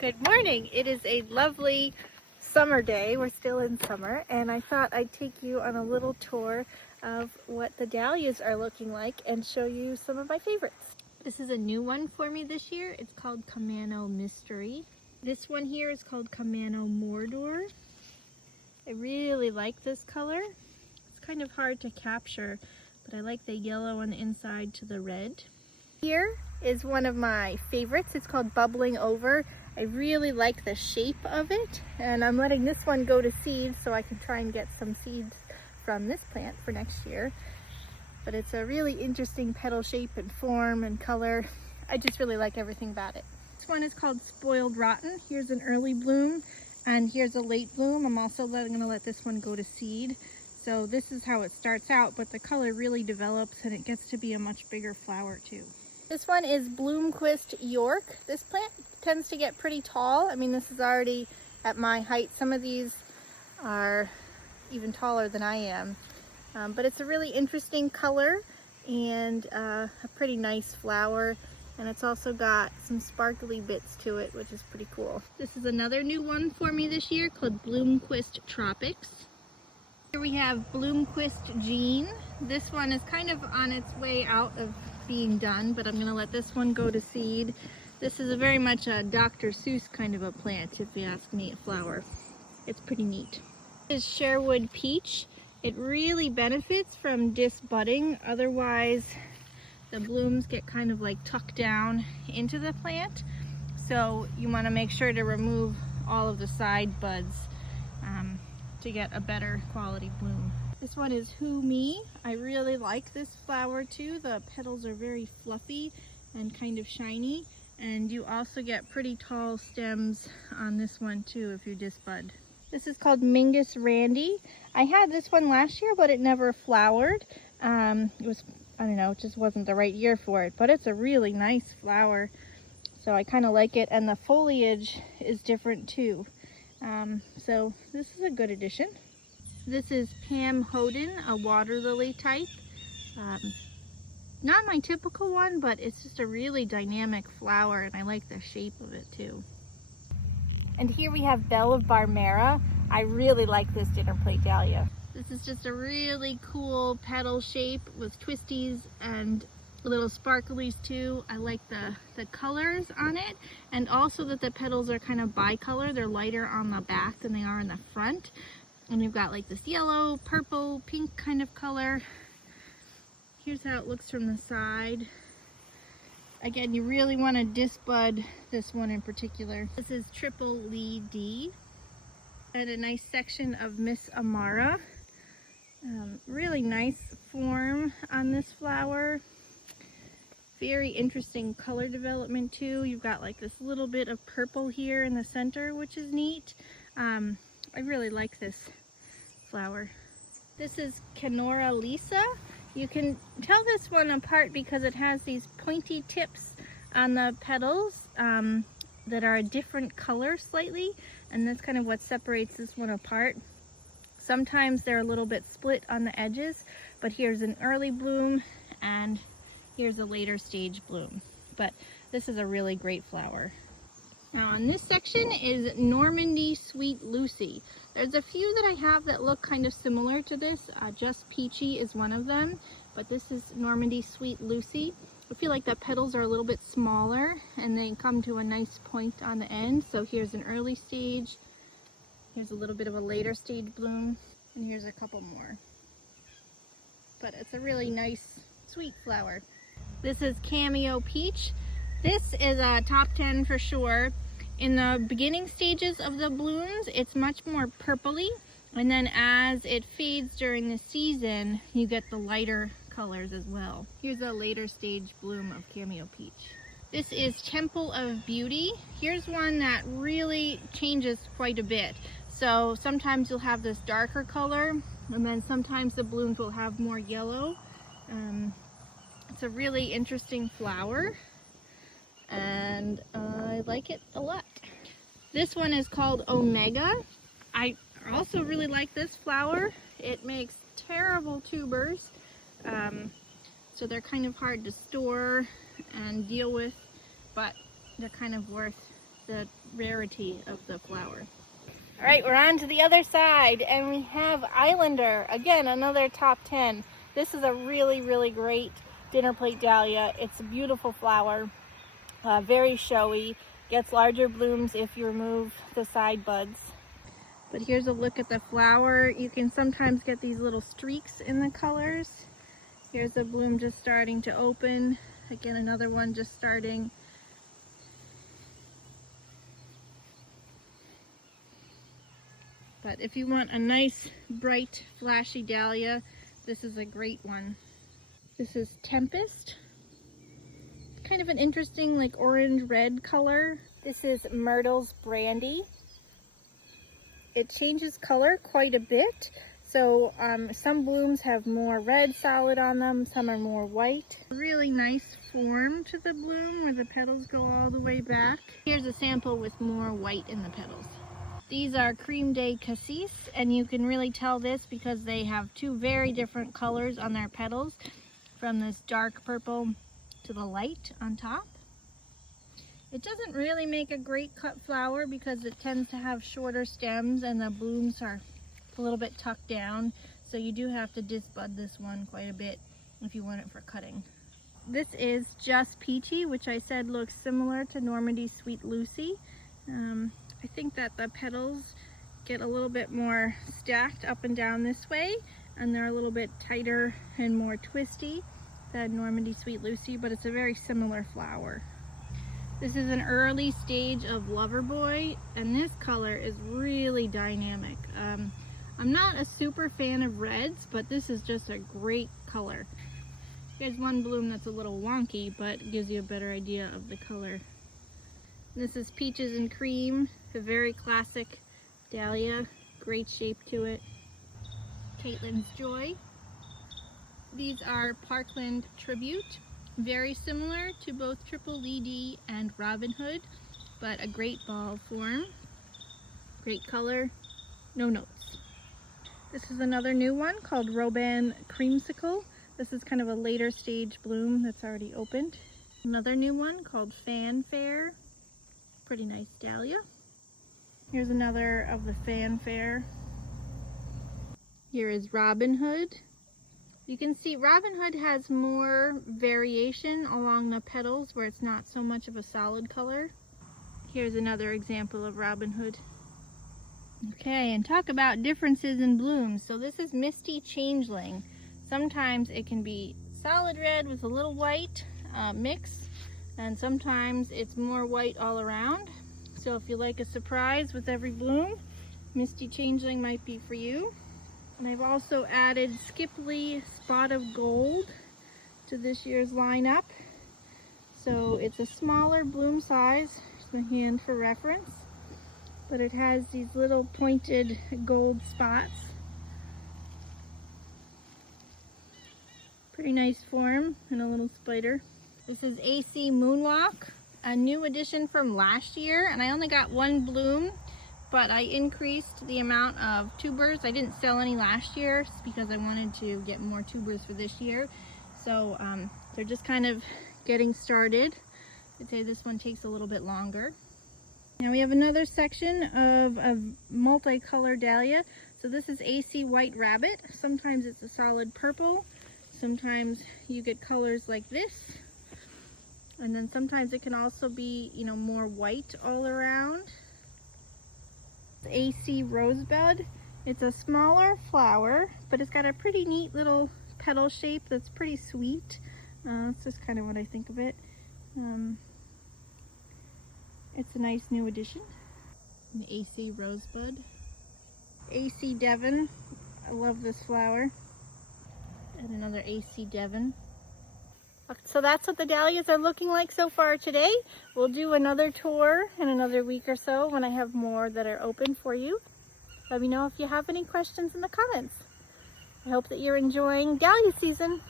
Good morning. It is a lovely summer day. We're still in summer, and I thought I'd take you on a little tour of what the dahlias are looking like and show you some of my favorites. This is a new one for me this year. It's called Camano Mystery. This one here is called Camano Mordor. I really like this color. It's kind of hard to capture, but I like the yellow on the inside to the red. Here is one of my favorites. It's called Bubbling Over. I really like the shape of it, and I'm letting this one go to seed so I can try and get some seeds from this plant for next year. But it's a really interesting petal shape and form and color. I just really like everything about it. This one is called Spoiled Rotten. Here's an early bloom and here's a late bloom. I'm also going to let this one go to seed. So this is how it starts out, but the color really develops and it gets to be a much bigger flower too. This one is Bloomquist York. This plant tends to get pretty tall. I mean, this is already at my height. Some of these are even taller than I am. But it's a really interesting color and a pretty nice flower. And it's also got some sparkly bits to it, which is pretty cool. This is another new one for me this year called Bloomquist Tropics. Here we have Bloomquist Jean. This one is kind of on its way out of being done, but I'm going to let this one go to seed. This is a very much a Dr. Seuss kind of a plant, if you ask me, a flower. It's pretty neat. This is Sherwood Peach. It really benefits from disbudding, otherwise the blooms get kind of like tucked down into the plant. So you want to make sure to remove all of the side buds to get a better quality bloom. This one is Who Me. I really like this flower too. The petals are very fluffy and kind of shiny, and you also get pretty tall stems on this one too if you disbud. This is called Mingus Randy. I had this one last year, but it never flowered. It was, I don't know, it just wasn't the right year for it, but it's a really nice flower. So I kind of like it, and the foliage is different too. So this is a good addition. This is Pam Hoden, a water lily type. Not my typical one, but it's just a really dynamic flower, and I like the shape of it too. And here we have Belle of Barmera. I really like this dinner plate dahlia. This is just a really cool petal shape with twisties and little sparklies too. I like the colors on it, and also that the petals are kind of bicolor. They're lighter on the back than they are in the front. And you've got like this yellow, purple, pink kind of color. Here's how it looks from the side. Again, you really want to disbud this one in particular. This is Triple Lee D. And a nice section of Miss Amara. Really nice form on this flower. Very interesting color development too. You've got like this little bit of purple here in the center, which is neat. I really like this flower. This is Kenora Lisa. You can tell this one apart because it has these pointy tips on the petals that are a different color slightly, and that's kind of what separates this one apart. Sometimes they're a little bit split on the edges, but here's an early bloom and here's a later stage bloom. But this is a really great flower. Now in this section is Normandy Sweet Lucy. There's a few that I have that look kind of similar to this. Just Peachy is one of them, but this is Normandy Sweet Lucy. I feel like the petals are a little bit smaller and they come to a nice point on the end. So here's an early stage, here's a little bit of a later stage bloom, and here's a couple more. But it's a really nice sweet flower. This is Cameo Peach. This is a top 10 for sure. In the beginning stages of the blooms, it's much more purpley, and then as it fades during the season, you get the lighter colors as well. Here's a later stage bloom of Cameo Peach. This is Temple of Beauty. Here's one that really changes quite a bit. So sometimes you'll have this darker color, and then sometimes the blooms will have more yellow. It's a really interesting flower, and I like it a lot. This one is called Omega. I also really like this flower. It makes terrible tubers, so they're kind of hard to store and deal with, but they're kind of worth the rarity of the flower. All right, we're on to the other side, and we have Islander. Again, another top 10. This is a really, really great dinner plate dahlia. It's a beautiful flower, very showy. Gets larger blooms if you remove the side buds. But here's a look at the flower. You can sometimes get these little streaks in the colors. Here's a bloom just starting to open. Again, another one just starting. But if you want a nice, bright, flashy dahlia, this is a great one. This is Tempest. Kind of an interesting, like orange-red color. This is Myrtle's Brandy. It changes color quite a bit. So some blooms have more red solid on them, some are more white. Really nice form to the bloom where the petals go all the way back. Here's a sample with more white in the petals. These are Cream Day Cassis, and you can really tell this because they have two very different colors on their petals, from this dark purple to the light on top. It doesn't really make a great cut flower because it tends to have shorter stems and the blooms are a little bit tucked down, so you do have to disbud this one quite a bit if you want it for cutting. This is Just Peachy, which I said looks similar to Normandy Sweet Lucy. I think that the petals get a little bit more stacked up and down this way, and they're a little bit tighter and more twisty than Normandy Sweet Lucy, but it's a very similar flower. This is an early stage of Loverboy, and this color is really dynamic. I'm not a super fan of reds, but this is just a great color. There's one bloom that's a little wonky, but gives you a better idea of the color. This is Peaches and Cream, a very classic dahlia, great shape to it. Caitlin's Joy. These are Parkland Tribute, very similar to both Triple Lady and Robin Hood, but a great ball form. Great color, no notes. This is another new one called Roban Creamsicle. This is kind of a later stage bloom that's already opened. Another new one called Fanfare. Pretty nice dahlia. Here's another of the Fanfare. Here is Robin Hood. You can see Robin Hood has more variation along the petals where it's not so much of a solid color. Here's another example of Robin Hood. Okay, and talk about differences in blooms. So this is Misty Changeling. Sometimes it can be solid red with a little white mix, and sometimes it's more white all around. So if you like a surprise with every bloom, Misty Changeling might be for you. And I've also added Skipley Spot of Gold to this year's lineup. So it's a smaller bloom size, just my hand for reference, but it has these little pointed gold spots. Pretty nice form and a little spider. This is AC Moonwalk, a new addition from last year, and I only got one bloom, but I increased the amount of tubers. I didn't sell any last year because I wanted to get more tubers for this year. So they're just kind of getting started. I'd say this one takes a little bit longer. Now we have another section of a multicolored dahlia. So this is AC White Rabbit. Sometimes it's a solid purple. Sometimes you get colors like this. And then sometimes it can also be, you know, more white all around. AC Rosebud. It's a smaller flower, but it's got a pretty neat little petal shape that's pretty sweet. That's just kind of what I think of it. It's a nice new addition. An AC Rosebud. AC Devon. I love this flower. And another AC Devon. So that's what the dahlias are looking like so far today. We'll do another tour in another week or so when I have more that are open for you. Let me know if you have any questions in the comments. I hope that you're enjoying dahlia season.